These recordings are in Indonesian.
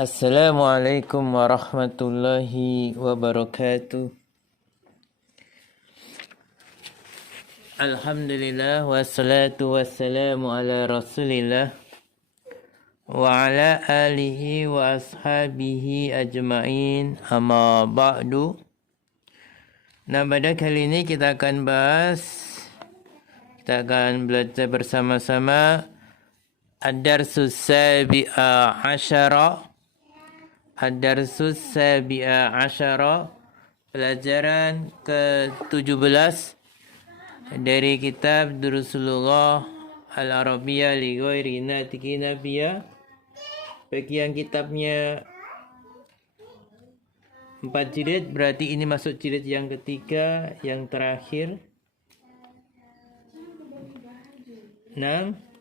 Assalamualaikum warahmatullahi wabarakatuh. Alhamdulillah wassalatu wassalamu ala rasulillah wa ala alihi wa ashabihi ajma'in, amma ba'du. Nah, pada kali ini kita akan belajar bersama-sama Ad-Darsus Sabi'a Asyara. Ad-Darsus Sabi'a Asyara, pelajaran ke-17 dari kitab Durusulullah Al-Arabiyyah li ghairi natiki nabiyya. Bagi yang kitabnya 4 jilid, berarti ini masuk jilid yang ketiga, yang terakhir. 6.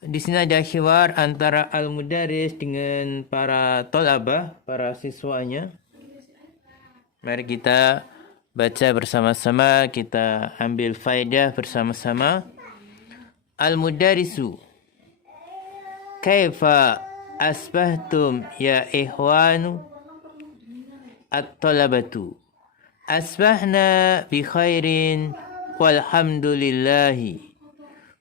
Di sini ada hiwar antara al-mudaris dengan para tolabah, para siswanya. Mari kita baca bersama-sama, kita ambil faedah bersama-sama. Al-mudarisu, kaifa asbahtum ya ikhwanu? At-talabatu, asbahna bi khairin walhamdulillahi.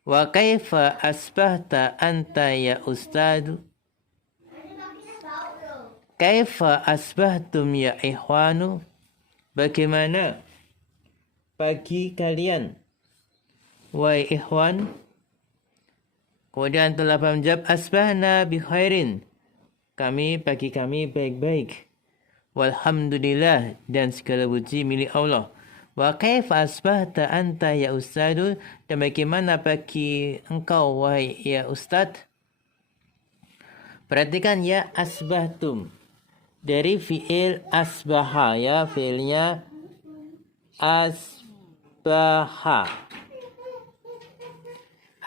Wa kaifa asbahta anta ya ustadu? Kaifa asbahtum ya ikhwanu? Bagaimana pagi kalian, wahai ikhwan? Kemudian tolabah menjawab, asbahna bi khairin, pagi kami baik-baik. Walhamdulillah, dan segala puji milik Allah. Wa kaifa asbahta anta ya ustadu? Dan bagaimana pagi engkau, wahai ya ustad? Perhatikan ya, asbahtum dari fi'il asbaha, ya, fi'ilnya asbaha.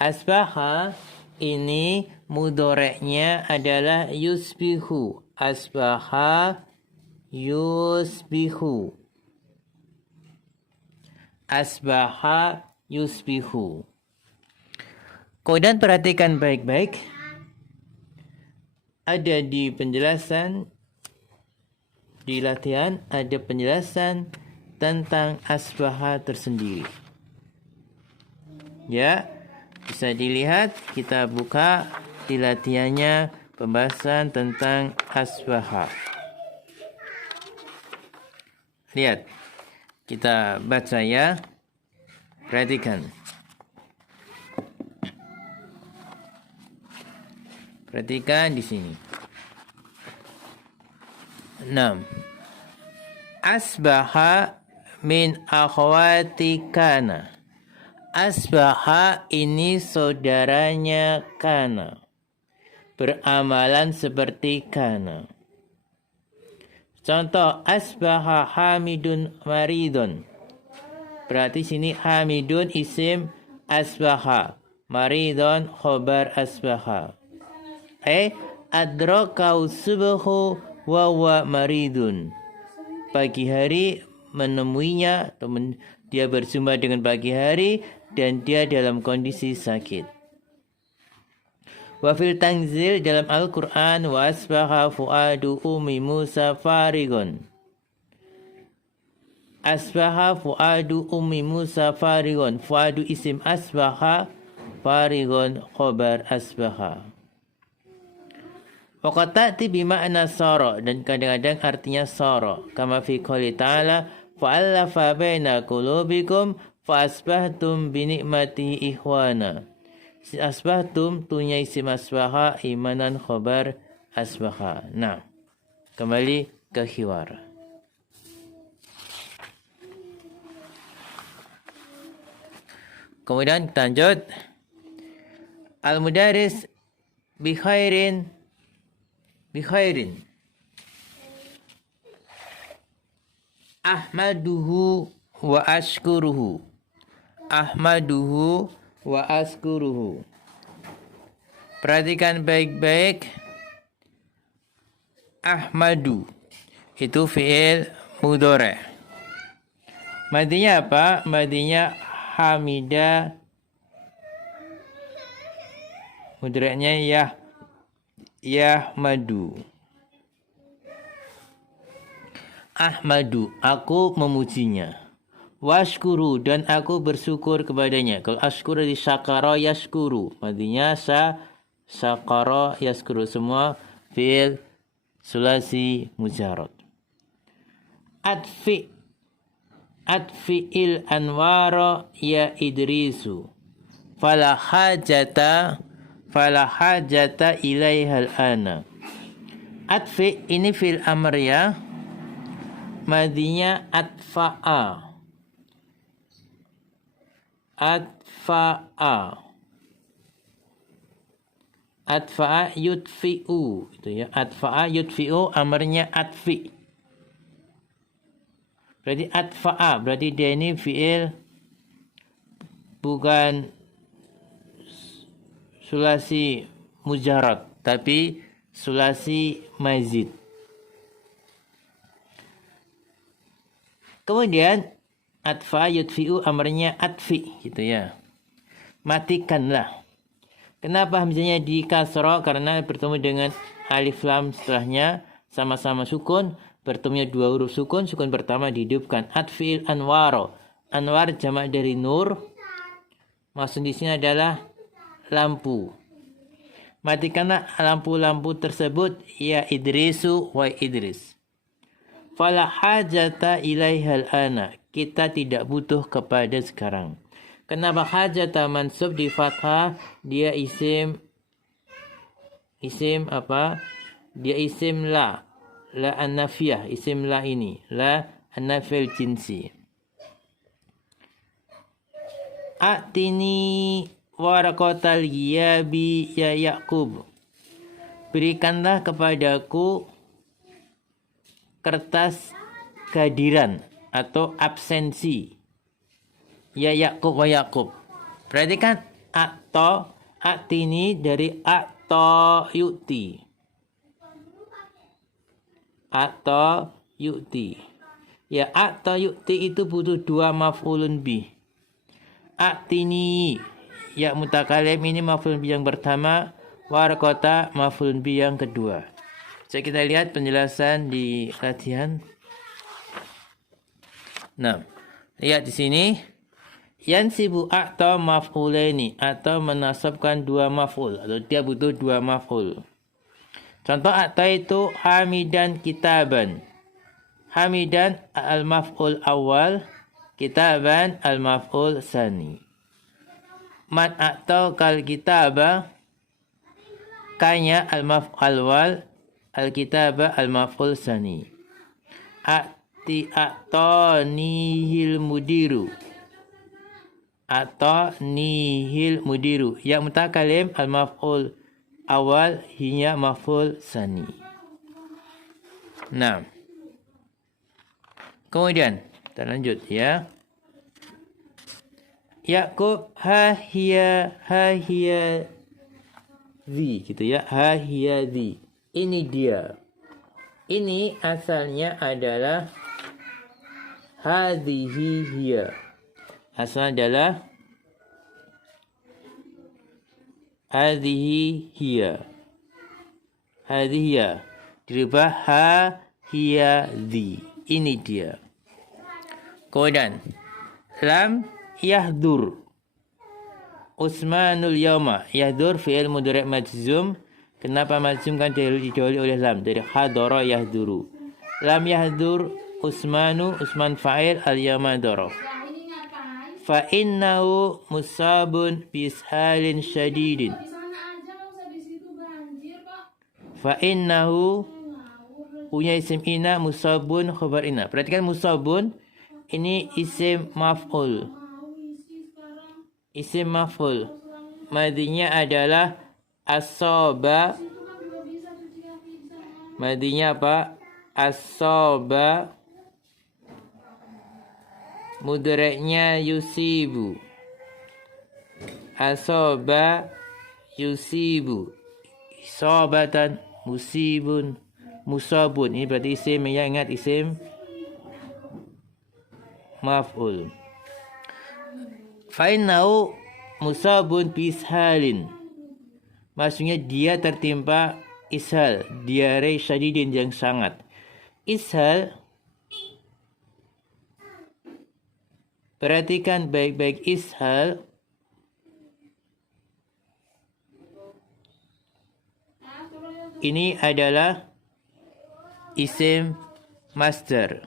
Asbaha ini mudoreknya adalah yusbihu. Asbaha yusbihu. Asbaha yusbihu. Kemudian perhatikan baik-baik. Ada di penjelasan, di latihan, ada penjelasan tentang asbaha tersendiri. Ya, bisa dilihat, kita buka di latihannya pembahasan tentang asbaha. Lihat, kita baca ya. Perhatikan. Perhatikan di sini. 6. Asbaha min akhwati kana. Asbaha ini saudaranya kana, beramalan seperti kana. Contoh, asbaha Hamidun maridun. Berarti sini Hamidun isim asbaha, maridun khobar asbaha. Adrakau subuhu wa huwa maridun. Pagi hari menemuinya, atau dia berjumpa dengan pagi hari dan dia dalam kondisi sakit. Wa fil tanzil, dalam Al-Quran, wa asbaha fuadu ummi Musa farigon. Asbaha fuadu ummi Musa farigon. Fuadu isim asbaha, farigon khobar asbaha. Wa qad ta'ti bima'na sara, dan kadang-kadang artinya sara. Kama fi qouli ta'ala, fa'allafa baina qulubikum fa asbahtum bi ni'mati ikhwana. Asbahtum tunya isim asbaha, imanan khobar asbaha. Nah, kembali ke hiwar. Kemudian kita lanjut. Al-mudaris bi khairin. Ahmaduhu wa ashkuruhu. Ahmaduhu wa askuruhu. Perhatikan baik-baik. Ahmadu itu fi'il mudhari'. Madinya apa? Madinya hamida. Mudhari'nya ya. yahmadu. Ahmadu, aku memujinya. Washkuru, dan aku bersyukur kepadanya. Kalau ashkuru di syakara yashkuru, artinya syakara yashkuru, semua fi'il sulasi mujarad. Adfi'il anwara ya Idrisu, fala hajata ilaihal ana. Adfi ini fil amr ya, madinya adfa'a yudfi'u, itu ya, adfa'a yudfi'u, amarnya adfi. Berarti adfa'a, berarti dia ini fi'il bukan sulasi mujarad, tapi sulasi mazid. Kemudian adfa yudfi'u, amarnya adfi, gitu ya, matikanlah. Kenapa hamzahnya di kasra? Karena bertemu dengan alif lam setelahnya sama-sama sukun, bertemunya dua huruf sukun. Sukun pertama dihidupkan. Adfi'il anwaro, anwar jamak dari nur, maksud di sini adalah lampu. Matikanlah lampu-lampu tersebut ya Idrisu, wa Idris. Fala hajata ilaihal ana, kita tidak butuh kepada sekarang. Kenapa hajata mansub di fathah? Dia isim apa? Dia isim la an-nafiyah, isim la ini, la an-nafil jinsi. Atini waraqatal ghiyabi ya Yaqub, berikanlah kepadaku kertas kehadiran atau absensi ya Yaqub wa Yaqub. Berarti kan atini dari ato yu'ti. Ato yu'ti. Ya ato yu'ti itu butuh dua maf'ulun bih. Atini ya mutakalim ini maf'ulun bih yang pertama, warqata maf'ulun bih yang kedua. Jadi kita lihat penjelasan di latihan. Nah, lihat di sini. Yansibu atau maf'ulaini, atau menasabkan dua maf'ul, atau dia butuh dua maf'ul. Contoh atau itu hamidan kitaban. Hamidan al-maf'ul awal, kitaban al-maf'ul sani. Man atau kal kitaba, kanya al-maf'ul awal, al-kitaba al-maf'ul sani. Ati atau nihil mudiru, atau nihil mudiru, ya mutakalim al-maf'ul awal hingga maf'ul sani. Nah, kemudian kita lanjut ya. Yaqub ha hiya zi, gitu ya, ha hiya zi, ini dia. Ini asalnya adalah hadhihi hiya. Asal adalah hadhihi hiya. Hadhihi hiya. Dirubah ha hiya dhi. Ini dia. Kemudian lam yahdur Utsmanul yauma. Yahdur fi'il mudhari' majzum. Kenapa majzum? Kan didahului oleh lam. Dari hadara yahduru. Lam yahdur Utsmanu, Utsman fa'il, al-yauma dhorof. Fa innahu musabun bishalin syadidin. Fa innahu punya isim ina, musabun khabar ina. Perhatikan musabun ini isim maf'ul. Isim maf'ul. Madinya adalah asaba. Madinya apa? Asaba. Mudhari'nya yusibu. Asaba yusibu. Isabatan, musibun, musabun. Ini berarti isim yang ingat isim maf'ul. Fa'innahu musabun bishalin. Maksudnya dia tertimpa ishal, diare syadidin yang sangat. Ishal, perhatikan baik-baik ishal. Ini adalah isim masdar.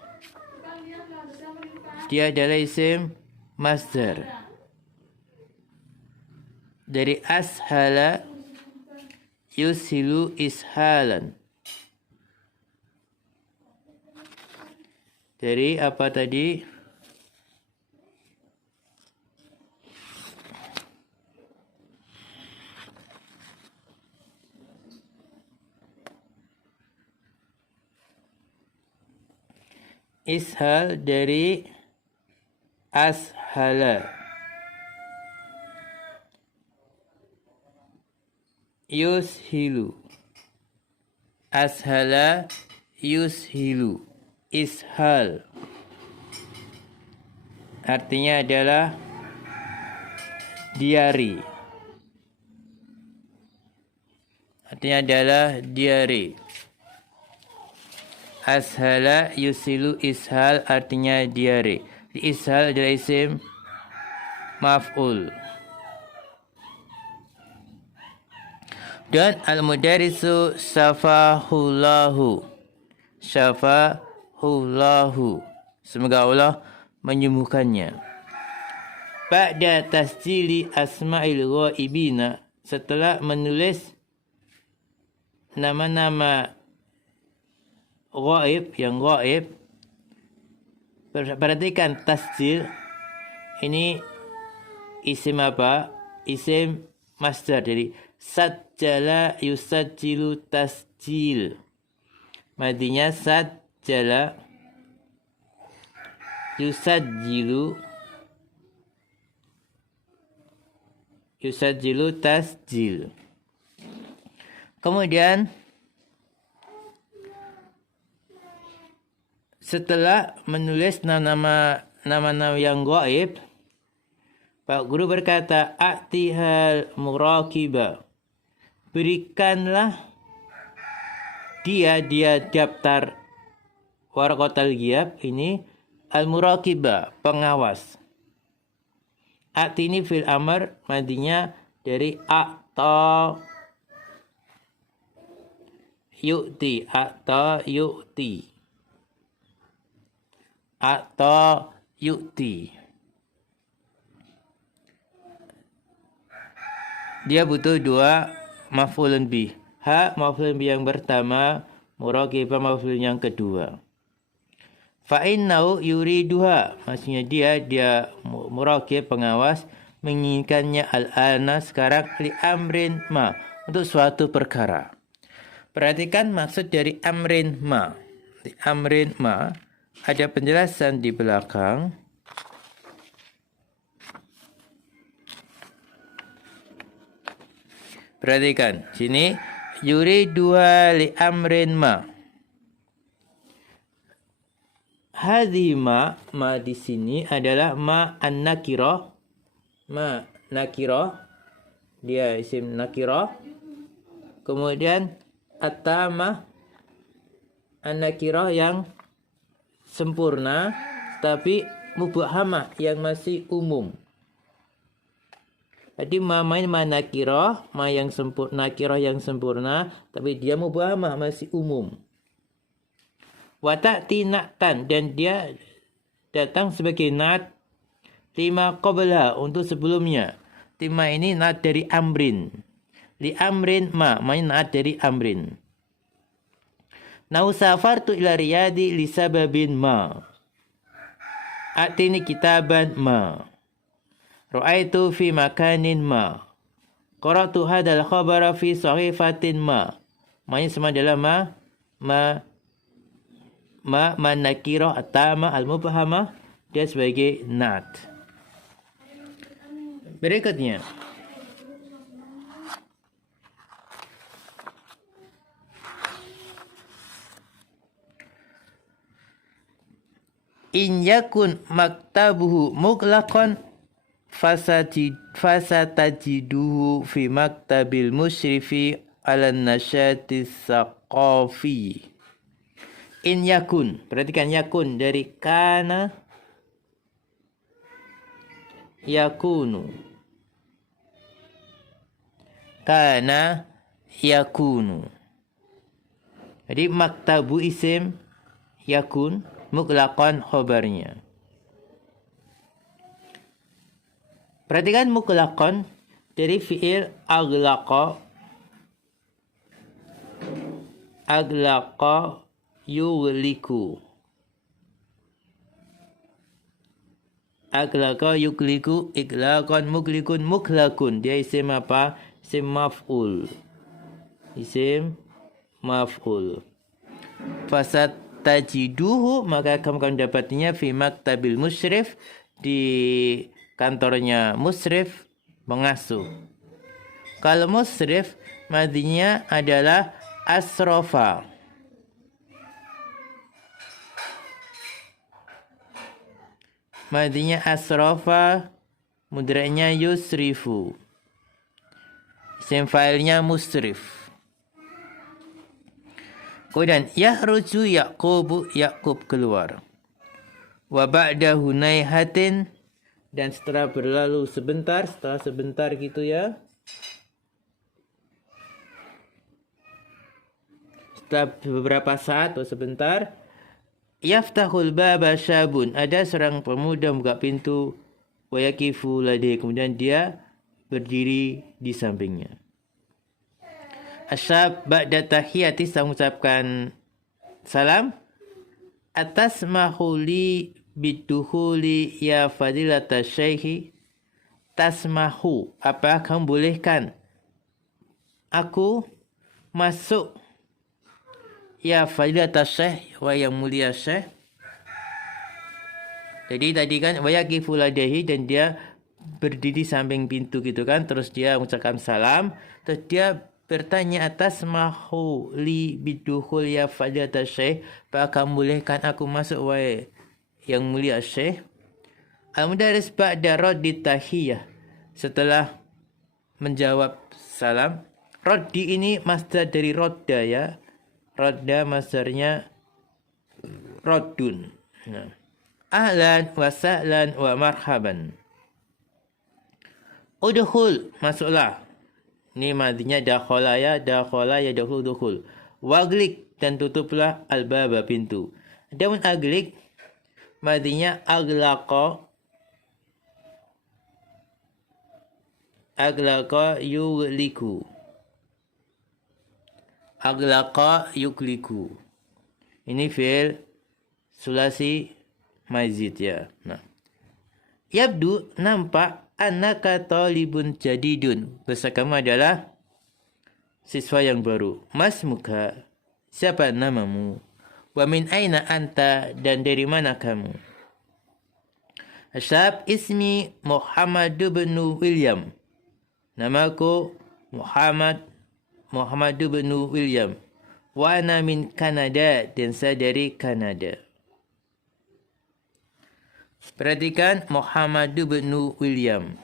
Dia adalah isim masdar. Dari ashala yushilu ishalan. Dari apa tadi? Ishal dari ashala. Yushilu. Ashala yushilu. Ishal. Artinya adalah diari. Artinya adalah diari. Ashala yusilu ishal artinya diare. Ishal adalah isim maf'ul. Dan al-mudarisu syafahullahu. Syafahullahu. Semoga Allah menyembuhkannya. Ba'da tasjili asma'il ghaibina, setelah menulis nama-nama ghaib, yang ghaib. Perhatikan tasjil. Ini isim apa? Isim masdar. Jadi sajjala yusajjilu tasjil. Madinya sajjala yusajjilu tasjil. Kemudian setelah menulis nama-nama yang gaib, Pak Guru berkata, "A'tihal muraqiba." Berikanlah dia daftar warqatul ghiab ini al-muraqiba, pengawas. A'ti ini fil amr, madinya dari a'ta yu'ti, a'ta yu'ti. Atau yu'ti. Dia butuh dua maf'ulun bih. Maf'ulun bih yang pertama, muraqibah maf'ul yang kedua. Fa'innau yuriduha. Maksudnya dia muraqib, pengawas, menginginkannya al-ana sekarang li amrin ma, untuk suatu perkara. Perhatikan maksud dari amrin ma. Di amrin ma ada penjelasan di belakang. Perhatikan sini, yuriduha li amrin ma. Hadhi ma di sini adalah ma an-nakirah. Ma nakirah, dia isim nakirah. Kemudian at-tamah, an-nakirah yang sempurna, tapi mubhamah yang masih umum. Jadi ma nakirah, ma yang sempurna, nakirah yang sempurna, tapi dia mubhamah masih umum. Wa ta'ti na'tan, dan dia datang sebagai na'at lima qabla, untuk sebelumnya. Lima ini na'at dari amrin. Li amrin ma na'at dari amrin. Nau safartu ila riyadi li sababin ma. Atini kitaban ma. Ra'aitu fi makanin ma. Qara'tu hadal khabara fi sahifatin ma. Ma semua adalah ma nakirah atama al-mubhamah, dia sebagai nat. Berikutnya, in yakun maktabuhu muglaqan fasatajiduhu fi maktabil musyrifi ala nasyati thaqafi. In yakun, perhatikan yakun dari kana yakunu. Kana yakunu. Jadi maktabu isim yakun, mutlaqan khabarnya. Perhatikan mutlaqan dari fi'il aglaqa. Aglaqa yughliku. Aglaqa yughliku, iglaqan muglikun, mughlakun. Dia isim apa? Isim maf'ul. Isim maf'ul. Fasat tajiduhu, maka kamu akan dapatnya fi maktabil musyrif, di kantornya musyrif, pengasuh. Kalau musyrif madinya adalah asrofa. Madinya asrofa, mudraknya yusrifu. Isim fa'ilnya musrif. Kemudian yahruju Yaqubu, Yaqub keluar. Wa ba'da hunayhatin, dan setelah berlalu sebentar, setelah sebentar gitu ya. Setelah beberapa saat atau sebentar, yaftahul baba syabun, ada seorang pemuda buka pintu, wa yakifu ladaihi, kemudian dia berdiri di sampingnya. Asyab ba'da tahiyati, saya mengucapkan salam. Atas mahuli biduhuli ya fadilata syekhi. Tasmahu, apa kamu bolehkan aku masuk ya fadilata syekh, wa yang mulia syekh. Jadi tadi kan wa yakifu ladaihi, dan dia berdiri samping pintu gitu kan, terus dia mengucapkan salam, terus dia bertanya, atas mahu li bidukhul ya fadilata syekh, apakah bolehkan aku masuk wahai yang mulia syekh. Al-mudaris ba'da raddi tahiyah, setelah menjawab salam. Raddi ini masdar dari rodda ya, rodda masdarnya raddun. Nah. Ahlan wa sahlan wa marhaban. Udkhul, masuklah. Ini madinya dakhala ya, dakhala ya dukhul. Waglik, dan tutuplah al-baba, pintu. Adapun aglik madinya aglaqa. Aglaqa yughliku. Aglaqa yughliku. Ini fi'il sulasi mazid ya. Nah. Yabdu, nampak, annaka talibun jadidun, bahasa kamu adalah siswa yang baru. Masmuka, siapa namamu? Wa min aina anta, dan dari mana kamu? Asyab, ismi Muhammad bin William. Namaku Muhammad bin William. Wa ana min Kanada, dan saya dari Kanada. Perhatikan Muhammad bin William.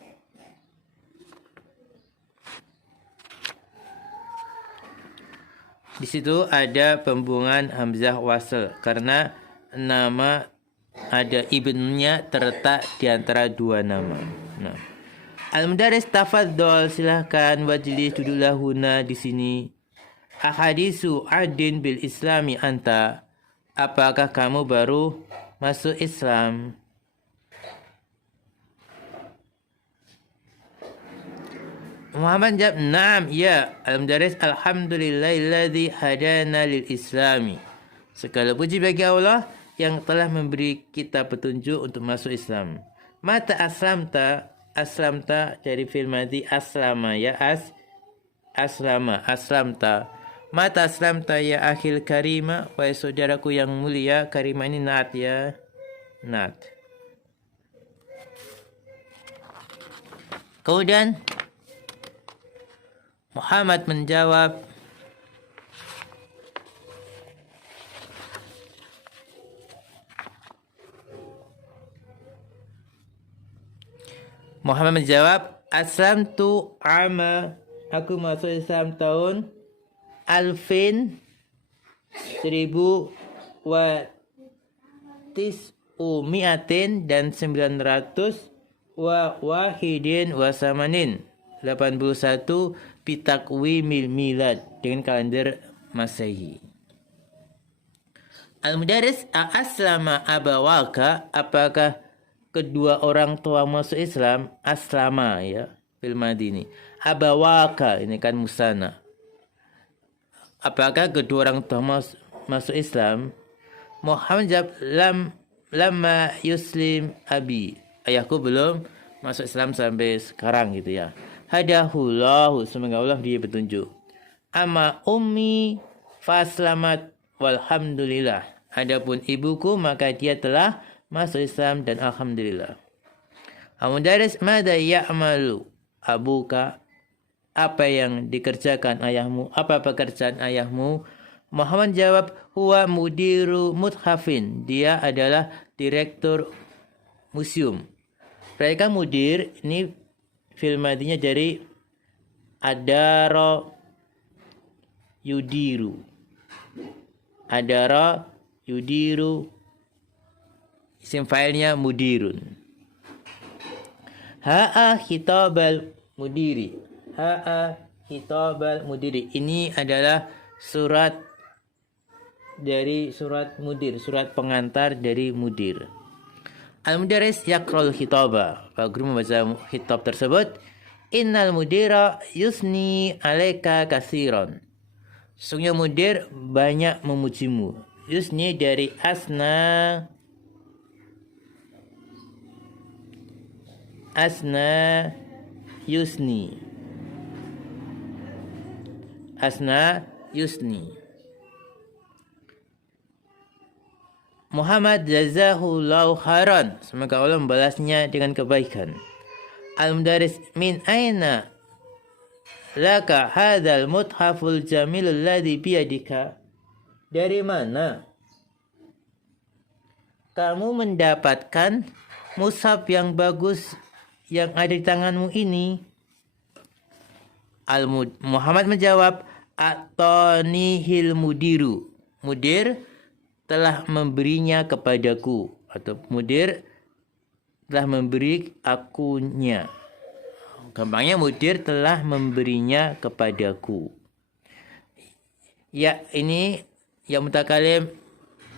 Di situ ada pembuangan hamzah wasl karena nama ada ibnunya terletak di antara dua nama. Nah. Al-mudaris tafadhol, silahkan, wajlis, duduklah huna, di sini. Ahadisu adin bil islami anta, apakah kamu baru masuk Islam? Muhammad jawab, "Na'am, ya." Al-mudaris, alhamdulillahilladzi hadana lil islami. Segala puji bagi Allah yang telah memberi kita petunjuk untuk masuk Islam. Mata aslamta, aslamta dari fi'il madhi aslama ya, aslama, aslamta. Mata aslamta ya akhil karima, wahai saudaraku yang mulia. Karima ini naat ya, naat. Kemudian Muhammad menjawab, aslamtu ama, aku masuk Islam tahun alfin 1000 dan 900 wahidin wa samanin 81 bitakwimil milad dengan kalender Masehi. Al-Mudaris aslama abawaka, apakah kedua orang tua masuk Islam? Aslama ya, fil madini. Abawaka ini kan musana. Apakah kedua orang tua masuk Islam? Muhammad jawab lama yuslim abi. Ayahku belum masuk Islam sampai sekarang gitu ya. Hadahullahu, semoga Allah dia petunjuk. Amma ummi faslamat walhamdulillah. Adapun ibuku maka dia telah masuk Islam dan alhamdulillah. Al-Mudaris mada ya'malu abuka, apa yang dikerjakan ayahmu, apa pekerjaan ayahmu? Muhammad jawab huwa mudiru muthafin, dia adalah direktur museum. Mereka mudir ini fil madinya dari adara yudiru. Adara yudiru, isim failnya mudirun. Ha'a khitabal mudiri. Ha'a khitabal mudiri. Ini adalah surat mudir, surat pengantar dari mudir. Al-Mudaris yaqra'ul khitaba. Pak Guru membaca khitab tersebut. Innal mudira yusni alaika kasiron. Sungguhnya mudir banyak memujimu. Yusni dari asna yusni. Asna yusni. Muhammad jazahullahu khairan, semoga Allah membalasnya dengan kebaikan. Al-Mudaris min aina laka hadzal muthaful jamilul ladzi biyadika, dari mana kamu mendapatkan mushaf yang bagus yang ada di tanganmu ini? Muhammad menjawab atonihil mudiru, mudir telah memberinya kepadaku, atau mudir telah memberi akunya. Gampangnya mudir telah memberinya kepadaku. Ya, ini yang mutakalim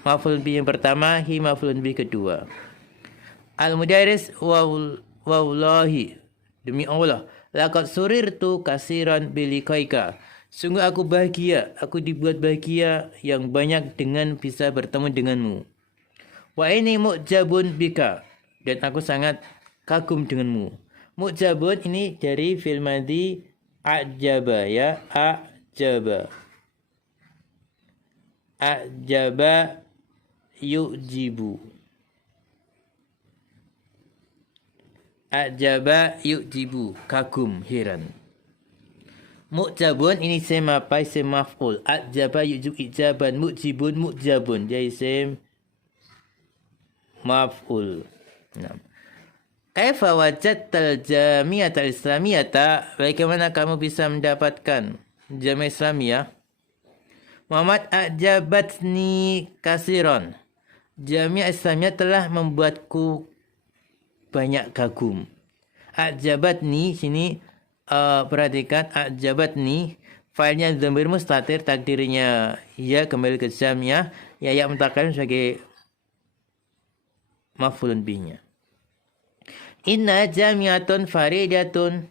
maf'ul bih yang pertama, hi maf'ul bih kedua. Al-Mudaris wallahi, demi Allah, laqad surirtu kasiran bilikaika. Sungguh aku bahagia, aku dibuat bahagia yang banyak dengan bisa bertemu denganmu. Wa ini mu'jabun bika, dan aku sangat kagum denganmu. Mu'jabun ini dari fi'il madhi a'jaba ya, a'jaba. A'jaba yu'jibu. A'jaba yu'jibu, kagum, heran. Mu'jabun ini isim apa? Isim maf'ul. A'jaba yu'jib ijaban, mu'jibun mu'jabun. Dia isim maf'ul. Nah. Kaifa wajadtal jami'atal islamiyata? Bagaimana kamu bisa mendapatkan jami'ah islamiyah? Muhammad a'jabatni kasiron. Jami'ah islamiyah telah membuatku banyak kagum. A'jabatni sini perhatikan a'jabatni, failnya dhamir mustatir, takdirnya ya kembali ke jami'ah, ya mutakalim sebagai maf'ulun bihnya. Inna jami'atun faridatun,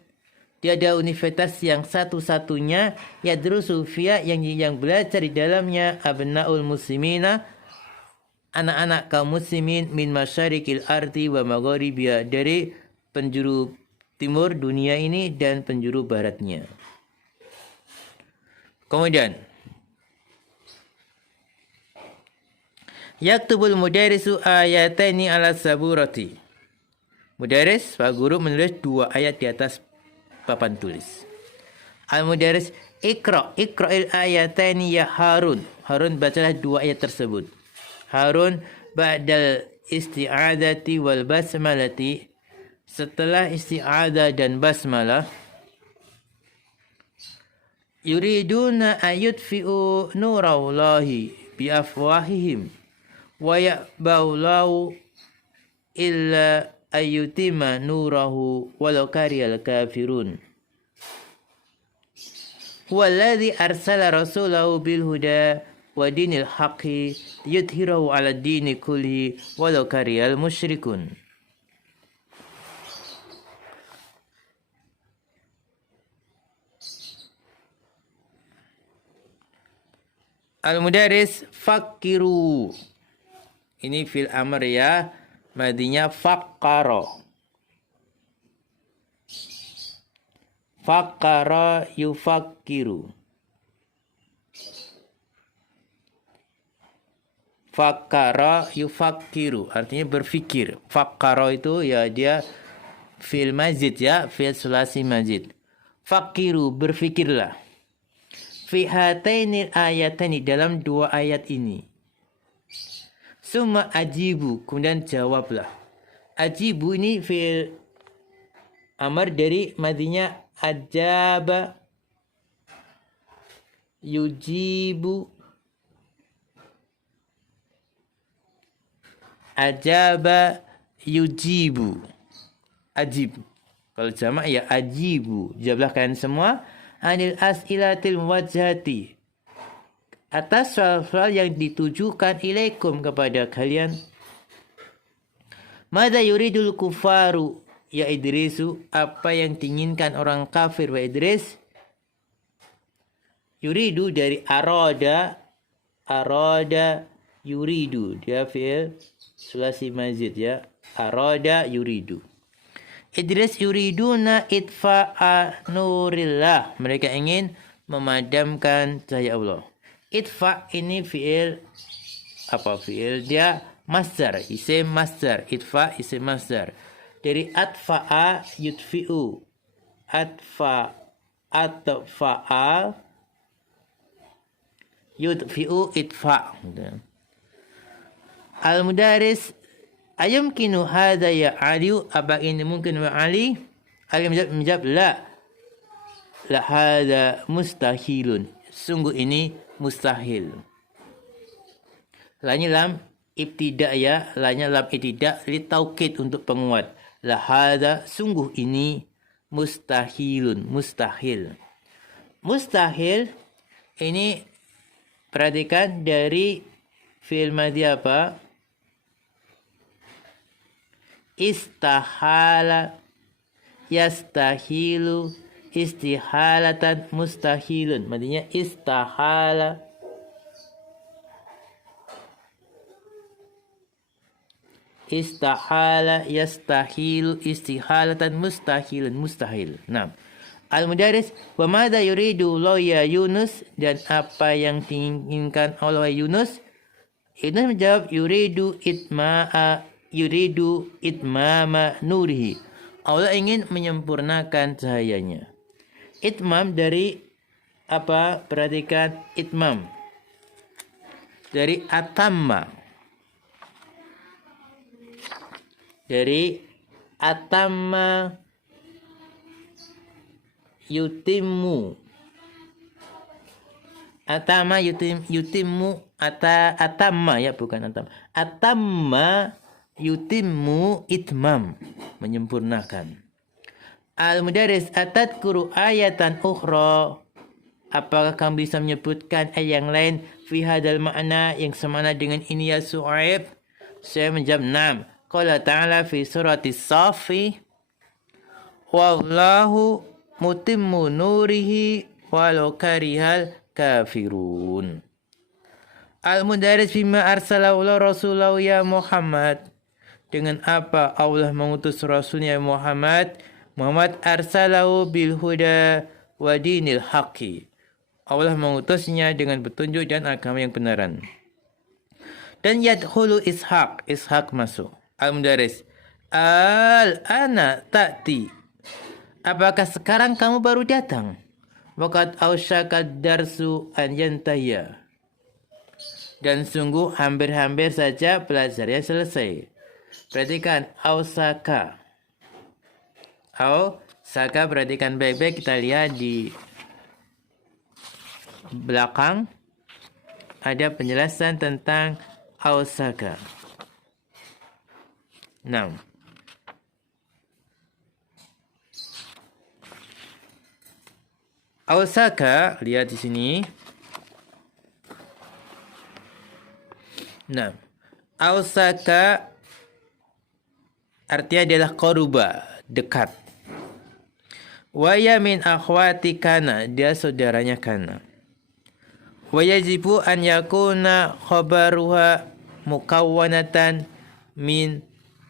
tiada universitas yang satu-satunya yadrusu fiha yang belajar di dalamnya abnaul muslimina, anak-anak kaum muslimin min masyarikil ardi wa magharibiha, dari penjuru timur dunia ini dan penjuru baratnya. Kemudian yaktubul mudarisu ayataini ala saburati. Mudaris, Pak Guru menulis 2 ayat di atas papan tulis. Al-Mudaris ikra'il ayataini ya Harun. Harun bacalah 2 ayat tersebut. Harun ba'dal isti'adati wal basmalati, setelah isti'adah dan basmalah. yuriduna ayutfi'u nurallahi biafwahihim wa ya'ballahu illa ayyutima nurahu walau kariyal kafirun. Huwallazi arsala rasulahu bil huda wa dinil haqqi yudhhirahu 'ala dini kulli walau kariyal musyrikun. Al-Mudaris fakiru. Ini fil amr ya. Madinya fakkara. Fakkara yufakiru. Fakkara yufakiru. Artinya berfikir. Fakkara itu ya dia fil mazid ya. Fil sulasi mazid. Fakiru, berfikirlah. Fi hatainil ayatani, dalam dua ayat ini. Summa ajibu, kemudian jawablah. Ajibu ini fi'il amar dari madinya ajaba yujibu. Ajaba yujibu. Ajib. Kalau jamak ya ajibu. Jawablah kalian semua. Anil as'ilatil muwajjahati, atas soal-soal yang ditujukan ilaikum kepada kalian. Mada yuridul kufaru ya Idrisu, apa yang diinginkan orang kafir wa Idris. Yuridu dari arada, arada yuridu, dia fi'il sulasi mazid ya. Arada yuridu. Idris yuriduna itfa'a nurillah, mereka ingin memadamkan cahaya Allah. Itfa ini fi'il apa fi'il? Dia masdar, isim masdar. Itfa isim masdar. Dari atfa'a yudfi'u. Atfa'a yudfi'u itfa. Al-Mudaris ayumkinu hadha ya Ali, apa ini mungkin wa Ali? Ali menjawab la. La hadha mustahilun, sungguh ini mustahil. Lanya lam ibtida ya, lanya lam ibtida li taukid untuk penguat. La hadha, sungguh ini mustahilun, mustahil. Mustahil ini perhatikan dari fi'il madhi apa? Istahala, yastahilu, istihalatan, mustahilun. Maksudnya istahala, istahala, yastahilu, istihalatan, mustahilun, mustahil. Nah, Al-Mudaris, wa madza yuridu Allah ya Yunus, dan apa yang diinginkan Allah Yunus? Yunus menjawab yuridu itmama nurihi. Allah ingin menyempurnakan cahayanya. Itmam dari apa? Perhatikan itmam. Dari atamma. Dari atamma yutimmu. Atama yutimmu atamma ya, bukan atam. Atamma yutimmu itmam, menyempurnakan. Al-Mudaris atadkuru ayatan ukhra, apakah kamu bisa menyebutkan ayat yang lain fi hadal makna yang semakna dengan ini ya Su'aib? Saya menjawab na'am. Qala ta'ala fi surati Safi, wallahu mutimmu nurihi walau karihal kafirun. Al-Mudaris bima arsalahu rasulahu ya Muhammad, dengan apa Allah mengutus Rasulnya Muhammad. Muhammad arsalahu bil huda wa dinil haqqi, Allah mengutusnya dengan petunjuk dan agama yang benaran. Dan yadkhulu Ishaq, Ishaq masuk. Al-Mudaris, al-ana ta'ti, apakah sekarang kamu baru datang? Waqad ausyakad darsu an yantahiya, dan sungguh hampir-hampir saja pelajarannya selesai. Perhatikan ausaka. Ausaka, perhatikan baik-baik, kita lihat di belakang ada penjelasan tentang awsaka. 6. Awsaka, lihat di sini. 6. Awsaka artinya adalah qaruba, dekat. Waya min akhwati kana, dia saudaranya kana. Wayajibu an yakuna khabaruha mukawwanatan min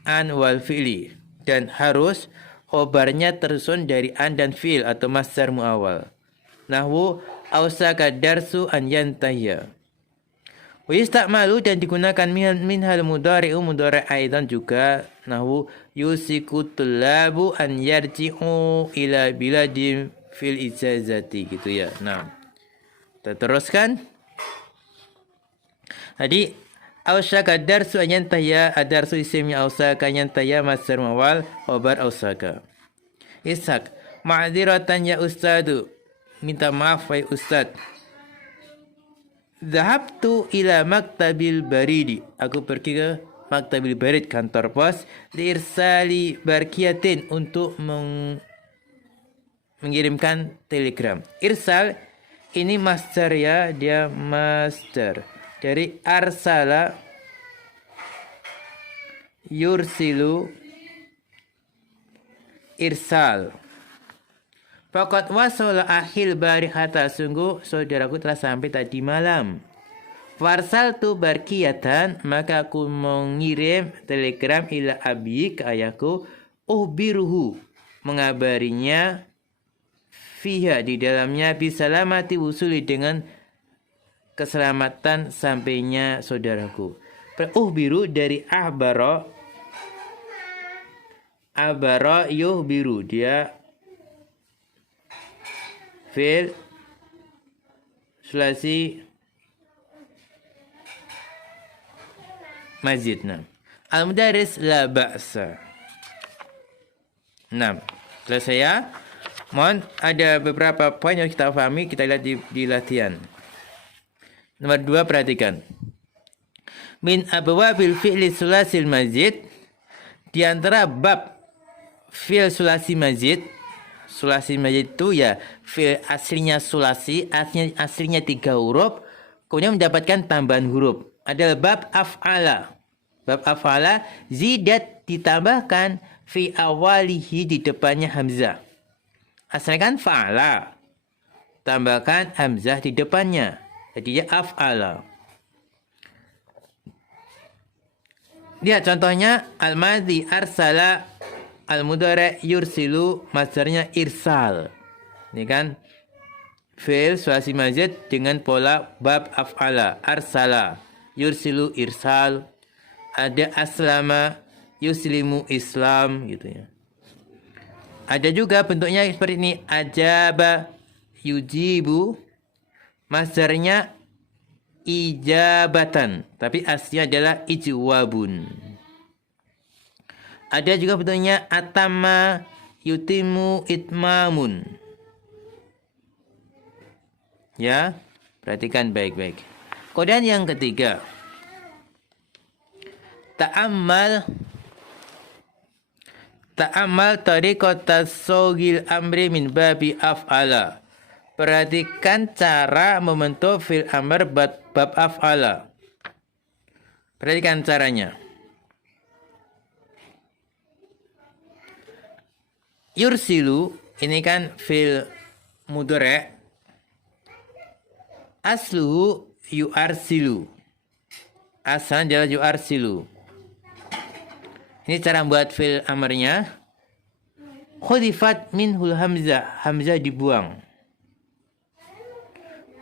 an wal fi'li, dan harus khabarnya tersusun dari an dan fi'il atau masdar muawwal. Nahwu awsaka darsu an yantahiya. Wa yusta'malu, dan digunakan minhal mudhari'u mudhari' aidan juga. Nahwu yusiku tullabu an yarji'u ila biladim fil ijazati, gitu ya. Nah, kita teruskan. Jadi awsaka darsu an yantahiya, adarsu isimnya awsaka, yantahiya masdar muawwal, khabar awsaka. Ishaq, ma'dziratan ya ustadu, minta maaf wahai ustad. Dhahabtu ila maktabil baridi, aku pergi ke maktabil barid, kantor pos, liirsali barkiyatin, untuk mengirimkan telegram. Irsal ini masdar ya, dia masdar dari arsala yursilu irsal. Faqad wasala akhil barihata, sungguh saudaraku telah sampai tadi malam. Farsaltu barkiyatan, maka aku mengirim telegram ila abi, ke ayahku, uhbiruhu, mengabarinya, fiha, di dalamnya, bisalamati wusuli, dengan keselamatan sampainya saudaraku. Uhbiru dari ahbara, abara yuhbiru, dia fi'il sulasi mazid. Al-mudaris la ba'sa. 6. Selesai ya. Mohon ada beberapa poin yang kita pahami, kita lihat di latihan. Nomor 2, perhatikan. Min abwabil fi'li sulasil mazid, di antara bab fi'il sulasi mazid. Sulasi mazid itu ya fi'il aslinya sulasi, aslinya 3 huruf, kemudian mendapatkan tambahan huruf. Adalah bab af'ala. Bab af'ala zidat, ditambahkan fi awalihi, di depannya hamzah. Asalnya kan fa'ala, tambahkan hamzah di depannya, jadi ya af'ala. Lihat contohnya, al-madhi arsala, al-mudhari yursilu, masdarnya irsal. Ini kan fi'il sulasi mazid dengan pola bab af'ala. Arsala yursilu irsal. Ada aslama yuslimu islam, gitu ya. Ada juga bentuknya seperti ini, ajaba yujibu, masdarnya ijabatan, tapi aslinya adalah ijwabun. Ada juga bentuknya atama yutimu itmamun. Ya, perhatikan baik-baik. Kemudian yang ketiga, ta'ammal tariqat sogil amri min babi af'ala. Perhatikan cara membentuk fi'il amr bab af'ala. Perhatikan caranya. Yursilu, ini kan fi'il mudhari'. Asluhu yuarsilu. Asalnya adalah yuarsilu. Ini cara buat fi'il amrnya. Khudifat minhul hamzah, hamzah dibuang.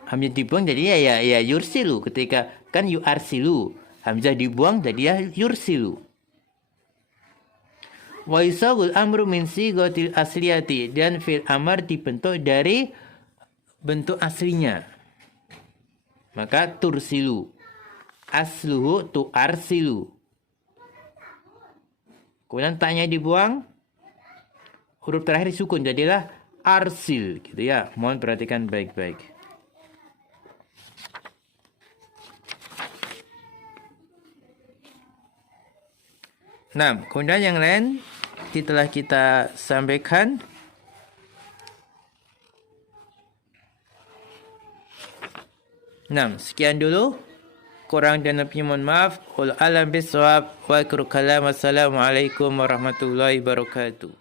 Hamzah dibuang jadi ya yursilu. Ketika kan yuarsilu, hamzah dibuang jadi ya yursilu. Wa yusagul amru min sigatil asliyati, dan fi'il amr dibentuk dari bentuk aslinya. Maka tursilu, asluhu tuarsilu. Kemudian tanya dibuang, huruf terakhir sukun, jadilah arsil, gitu ya. Mohon perhatikan baik-baik. Nah, kemudian yang lain telah kita sampaikan. Nah, sekian dulu. Kurang dan lebih mohon maaf. Wal alam bisawab. Wa akhiru kalam. Assalamualaikum warahmatullahi wabarakatuh.